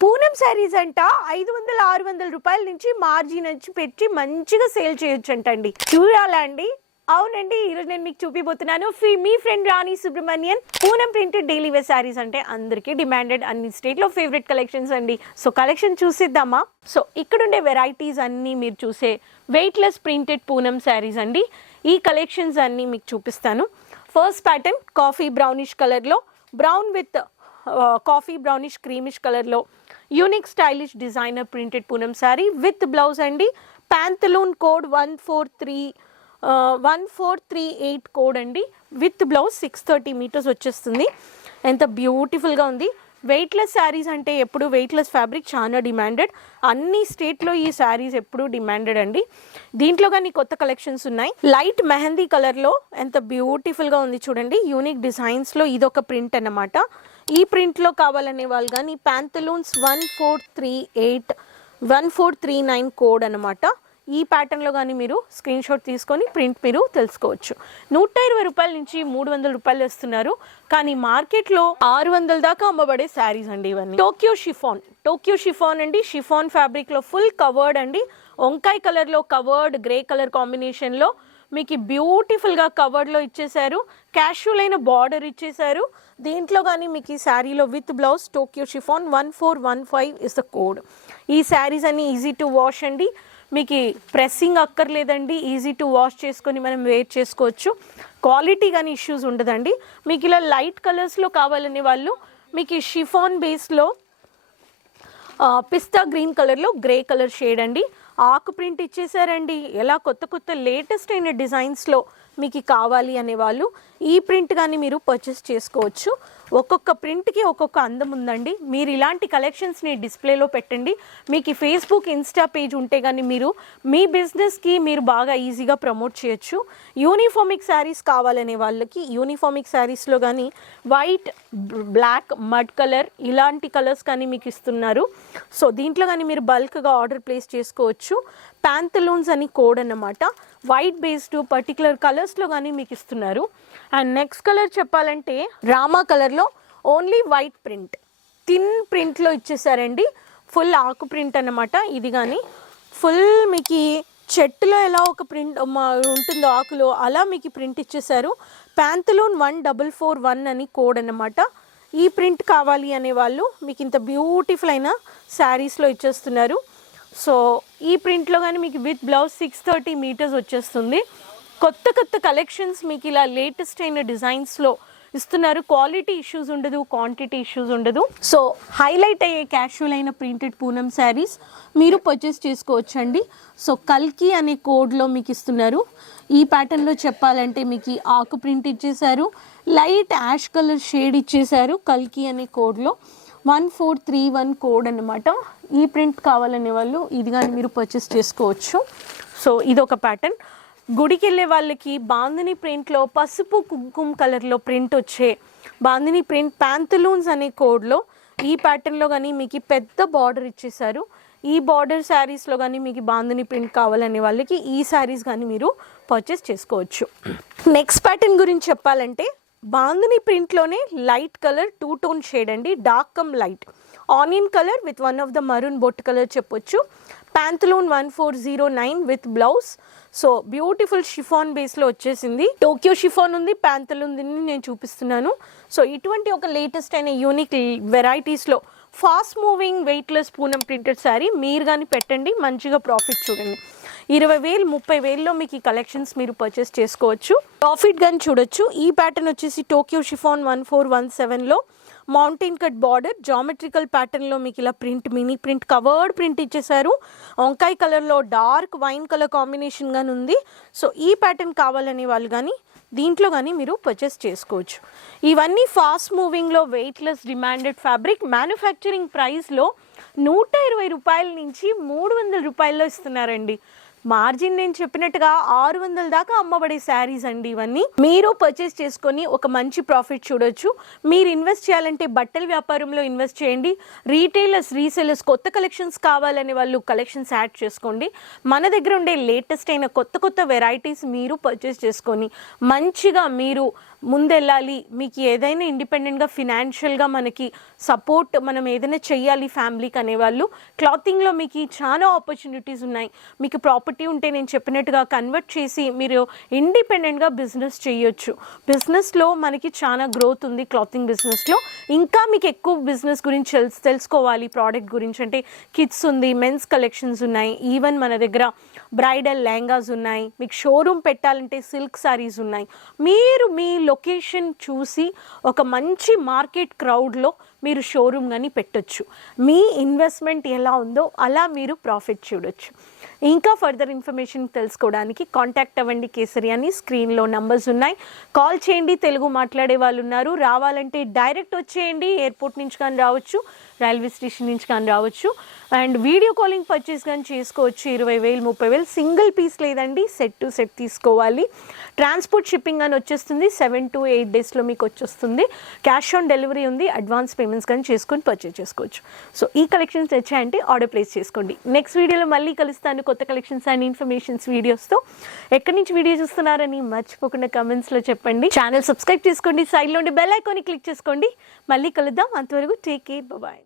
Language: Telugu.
పూనం శారీస్ అంట 500-600 రూపాయల నుంచి మార్జిన్ వచ్చి పెట్టి మంచిగా సేల్ చేయొచ్చు అంటండి. చూడాలా అండి? అవునండి, ఈరోజు నేను మీకు చూపిపోతున్నాను మీ friend Rani Subramanian. Poonam printed daily wear saris అంటే అందరికీ డిమాండెడ్, అన్ని స్టేట్ లో ఫేవరెట్ కలెక్షన్స్ అండి. సో కలెక్షన్ చూసిద్దామా? సో ఇక్కడుండే వెరైటీస్ అన్ని మీరు చూసే weightless printed Poonam saris అండి. ఈ కలెక్షన్స్ అన్ని మీకు చూపిస్తాను. First pattern coffee brownish colour లో, brown with coffee brownish creamish colour లో unique stylish designer printed Poonam sari with blouse అండి. ప్యాంతలూన్ కోడ్ 1438 కోడ్ అండి. విత్ బ్లౌజ్ 630 మీటర్స్ వచ్చేస్తుంది. ఎంత బ్యూటిఫుల్గా ఉంది. వెయిట్లెస్ శారీస్ అంటే ఎప్పుడు వెయిట్లెస్ ఫ్యాబ్రిక్ చాలా డిమాండెడ్, అన్ని స్టేట్లో ఈ శారీస్ ఎప్పుడు డిమాండెడ్ అండి. దీంట్లో కానీ కొత్త కలెక్షన్స్ ఉన్నాయి. లైట్ మెహందీ కలర్లో ఎంత బ్యూటిఫుల్గా ఉంది చూడండి. యూనిక్ డిజైన్స్లో ఇదొక ప్రింట్ అన్నమాట. ఈ ప్రింట్లో కావాలనే వాళ్ళు కానీ ప్యాంతలూన్స్ 1439 కోడ్ అనమాట. ఈ ప్యాటర్న్లో కానీ మీరు స్క్రీన్ షాట్ తీసుకొని ప్రింట్ మీరు తెలుసుకోవచ్చు. 120 రూపాయల నుంచి 300 రూపాయలు ఇస్తున్నారు, కానీ మార్కెట్లో 600 దాకా అమ్మబడే శారీస్ అండి ఇవన్నీ. టోక్యో షిఫాన్ అండి. షిఫాన్ ఫ్యాబ్రిక్లో ఫుల్ కవర్డ్ అండి. వంకాయ కలర్లో కవర్డ్ గ్రే కలర్ కాంబినేషన్లో మీకు బ్యూటిఫుల్గా కవర్డ్లో ఇచ్చేసారు. క్యాషువల్ అయిన బార్డర్ ఇచ్చేసారు. దీంట్లో కానీ మీకు ఈ శారీలో with blouse Tokyo chiffon 1415 is the code. ఈ శారీస్ అన్ని ఈజీ టు వాష్ అండి. మీకు ప్రెస్సింగ్ అక్కర్లేదండి, ఈజీ టు వాష్ చేసుకొని మనం వేర్ చేసుకోవచ్చు. క్వాలిటీ కానీ ఇష్యూస్ ఉండదండి. మీకు ఇలా లైట్ కలర్స్లో కావాలనే వాళ్ళు మీకు షిఫాన్ బేస్లో పిస్తా గ్రీన్ కలర్లో గ్రే కలర్ షేడ్ అండి. ఆకు ప్రింట్ ఇచ్చేసారండి. ఎలా కొత్త లేటెస్ట్ అయిన డిజైన్స్లో మీకు కావాలి అనేవాళ్ళు ఈ ప్రింట్ కానీ మీరు పర్చేస్ చేసుకోవచ్చు. ఒక్కొక్క ప్రింట్కి ఒక్కొక్క అందం ఉందండి. మీరు ఇలాంటి కలెక్షన్స్ని డిస్ప్లేలో పెట్టండి. మీకు ఫేస్బుక్ ఇన్స్టా పేజ్ ఉంటే కానీ మీరు మీ బిజినెస్కి మీరు బాగా ఈజీగా ప్రమోట్ చేయొచ్చు. యూనిఫామిక్ శారీస్ కావాలనే వాళ్ళకి యూనిఫామిక్ శారీస్లో కానీ వైట్, బ్లాక్, మడ్ కలర్ ఇలాంటి కలర్స్ కానీ మీకు ఇస్తున్నారు. సో దీంట్లో కానీ మీరు బల్క్గా ఆర్డర్ ప్లేస్ చేసుకోవచ్చు. ప్యాంతలూన్స్ అని కోడ్ అన్నమాట. వైట్ బేస్డ్ పర్టికులర్ కలర్స్లో కానీ మీకు ఇస్తున్నారు. అండ్ నెక్స్ట్ కలర్ చెప్పాలంటే రామా కలర్లో ఓన్లీ వైట్ ప్రింట్, థిన్ ప్రింట్లో ఇచ్చేసారండి. ఫుల్ ఆకు ప్రింట్ అన్నమాట. ఇది కానీ ఫుల్ మీకు చెట్టులో ఎలా ఒక ప్రింట్ ఉంటుందో ఆకులో అలా మీకు ప్రింట్ ఇచ్చేసారు. ప్యాంతలూన్ 1441 అని కోడ్ అన్నమాట. ఈ ప్రింట్ కావాలి అనేవాళ్ళు మీకు ఇంత బ్యూటిఫుల్ అయిన శారీస్లో ఇచ్చేస్తున్నారు. సో ఈ ప్రింట్లో కానీ మీకు విత్ బ్లౌజ్ 630 మీటర్స్ వచ్చేస్తుంది. కొత్త కలెక్షన్స్ మీకు ఇలా లేటెస్ట్ అయిన డిజైన్స్లో ఇస్తున్నారు. క్వాలిటీ ఇష్యూస్ ఉండదు, క్వాంటిటీ ఇష్యూస్ ఉండదు. సో హైలైట్ అయ్యే క్యాషువల్ అయిన ప్రింటెడ్ పూనం శారీస్ మీరు పర్చేస్ చేసుకోవచ్చండి. సో కల్కి అనే కోడ్లో మీకు ఇస్తున్నారు. ఈ ప్యాటర్న్లో చెప్పాలంటే మీకు ఆకు ప్రింట్ ఇచ్చేసారు. లైట్ యాష్ కలర్ షేడ్ ఇచ్చేసారు. కల్కి అనే కోడ్లో 1431 కోడ్ అన్నమాట. ఈ ప్రింట్ కావాలనే వాళ్ళు ఇది కానీ మీరు పర్చేస్ చేసుకోవచ్చు. సో ఇదొక ప్యాటర్న్. గుడికి వెళ్ళే వాళ్ళకి బాందిని ప్రింట్లో పసుపు కుంకుమ కలర్లో ప్రింట్ వచ్చే బాందిని ప్రింట్ ప్యాంతలూన్స్ అనే కోడ్లో ఈ ప్యాటర్న్లో కానీ మీకు పెద్ద బార్డర్ ఇచ్చేసారు. ఈ బార్డర్ శారీస్లో కానీ మీకు బాందిని ప్రింట్ కావాలనే వాళ్ళకి ఈ శారీస్ కానీ మీరు పర్చేస్ చేసుకోవచ్చు. నెక్స్ట్ ప్యాటర్న్ గురించి చెప్పాలంటే బాందిని ప్రింట్లోనే లైట్ కలర్ 2 టోన్ షేడ్ అండి. Dark cum light onion colour with one of the maroon బొట్ కలర్ చెప్పొచ్చు. Pantaloon 1409 with blouse. So beautiful chiffon బేస్లో వచ్చేసింది. టోక్యో షిఫాన్ ఉంది, ప్యాంతలూన్ దీన్ని నేను చూపిస్తున్నాను. సో ఇటువంటి ఒక లేటెస్ట్ అయిన యూనిక్ వెరైటీస్లో fast moving weightless Poonam printed sari మీరు కానీ పెట్టండి, మంచిగా ప్రాఫిట్ చూడండి. 20,000 30,000లో మీకు ఈ కలెక్షన్స్ మీరు పర్చేస్ చేసుకోవచ్చు. ప్రాఫిట్ కానీ చూడొచ్చు. ఈ ప్యాటర్న్ వచ్చేసి టోక్యో షిఫాన్ 1417లో మౌంటైన్ కట్ బార్డర్ జామెట్రికల్ ప్యాటర్న్లో మీకు ఇలా print mini print covered print ఇచ్చేసారు. వంకాయ కలర్లో డార్క్ వైన్ కలర్ కాంబినేషన్ గాని ఉంది. సో ఈ ప్యాటర్న్ కావాలనే వాళ్ళు కానీ దీంట్లో కానీ మీరు పర్చేస్ చేసుకోవచ్చు. ఇవన్నీ ఫాస్ట్ మూవింగ్లో వెయిట్లెస్ డిమాండెడ్ ఫ్యాబ్రిక్. మ్యానుఫ్యాక్చరింగ్ ప్రైస్లో 120 రూపాయల నుంచి 300 రూపాయల్లో ఇస్తున్నారండి. మార్జిన్ నేను చెప్పినట్టుగా 600 దాకా అమ్మబడే శారీస్ అండి ఇవన్నీ. మీరు పర్చేస్ చేసుకొని ఒక మంచి ప్రాఫిట్ చూడొచ్చు. మీరు ఇన్వెస్ట్ చేయాలంటే బట్టల వ్యాపారంలో ఇన్వెస్ట్ చేయండి. రీటైలర్స్, రీసెలర్స్ కొత్త కలెక్షన్స్ కావాలనే వాళ్ళు కలెక్షన్స్ యాడ్ చేసుకోండి. మన దగ్గర ఉండే లేటెస్ట్ అయిన కొత్త వెరైటీస్ మీరు పర్చేస్ చేసుకొని మంచిగా మీరు ముందెళ్ళాలి, మీకు ఏదైనా ఇండిపెండెంట్గా ఫినాన్షియల్గా మనకి సపోర్ట్, మనం ఏదైనా చెయ్యాలి ఫ్యామిలీకి అనేవాళ్ళు క్లాతింగ్లో మీకు చాలా ఆపర్చునిటీస్ ఉన్నాయి. మీకు ప్రాపర్టీ ఉంటే నేను చెప్పినట్టుగా కన్వర్ట్ చేసి మీరు ఇండిపెండెంట్గా బిజినెస్ చేయొచ్చు. బిజినెస్లో మనకి చాలా గ్రోత్ ఉంది. క్లాతింగ్ బిజినెస్లో ఇంకా మీకు ఎక్కువ బిజినెస్ గురించి తెలుసుకోవాలి, ప్రోడక్ట్ గురించి అంటే కిడ్స్ ఉంది, మెన్స్ కలెక్షన్స్ ఉన్నాయి, ఈవెన్ మన దగ్గర బ్రైడల్ లెహంగాస్ ఉన్నాయి, మీకు షోరూమ్ పెట్టాలంటే సిల్క్ సారీస్ ఉన్నాయి. మీరు మీ లొకేషన్ చూసి ఒక మంచి మార్కెట్ క్రౌడ్లో మీరు షోరూమ్ కానీ పెట్టొచ్చు. మీ ఇన్వెస్ట్మెంట్ ఎలా ఉందో అలా మీరు ప్రాఫిట్ చూడొచ్చు. ఇంకా ఫర్దర్ ఇన్ఫర్మేషన్ తెలుసుకోవడానికి కాంటాక్ట్ అవ్వండి. కేసరి అని స్క్రీన్లో నంబర్స్ ఉన్నాయి, కాల్ చేయండి. తెలుగు మాట్లాడే వాళ్ళు ఉన్నారు. రావాలంటే డైరెక్ట్ వచ్చేయండి. ఎయిర్పోర్ట్ నుంచి కానీ రావచ్చు, రైల్వే స్టేషన్ నుంచి కానీ రావచ్చు. అండ్ వీడియో కాలింగ్ పర్చేస్ కానీ చేసుకోవచ్చు. 20,000 30,000 సింగిల్ పీస్ లేదండి, సెట్ టు సెట్ తీసుకోవాలి. ట్రాన్స్పోర్ట్ షిప్పింగ్ అని వచ్చేస్తుంది, 7 to 8 డేస్లో మీకు వచ్చేస్తుంది. క్యాష్ ఆన్ డెలివరీ ఉంది, అడ్వాన్స్ పేమెంట్స్ కానీ చేసుకొని పర్చేస్ చేసుకోవచ్చు. సో ఈ కలెక్షన్స్ తెచ్చాయంటే ఆర్డర్ ప్లేస్ చేసుకోండి. నెక్స్ట్ వీడియోలో మళ్ళీ కలుస్తాను కొత్త కలెక్షన్స్ అండ్ ఇన్ఫర్మేషన్స్ వీడియోస్తో. ఎక్కడి నుంచి వీడియో చూస్తున్నారని మర్చిపోకుండా కమెంట్స్లో చెప్పండి. ఛానల్ సబ్స్క్రైబ్ చేసుకోండి, సైడ్లో ఉండే బెల్ ఐకాన్ని క్లిక్ చేసుకోండి. మళ్ళీ కలుద్దాం. అంతవరకు టేక్ కేర్, బాయ్.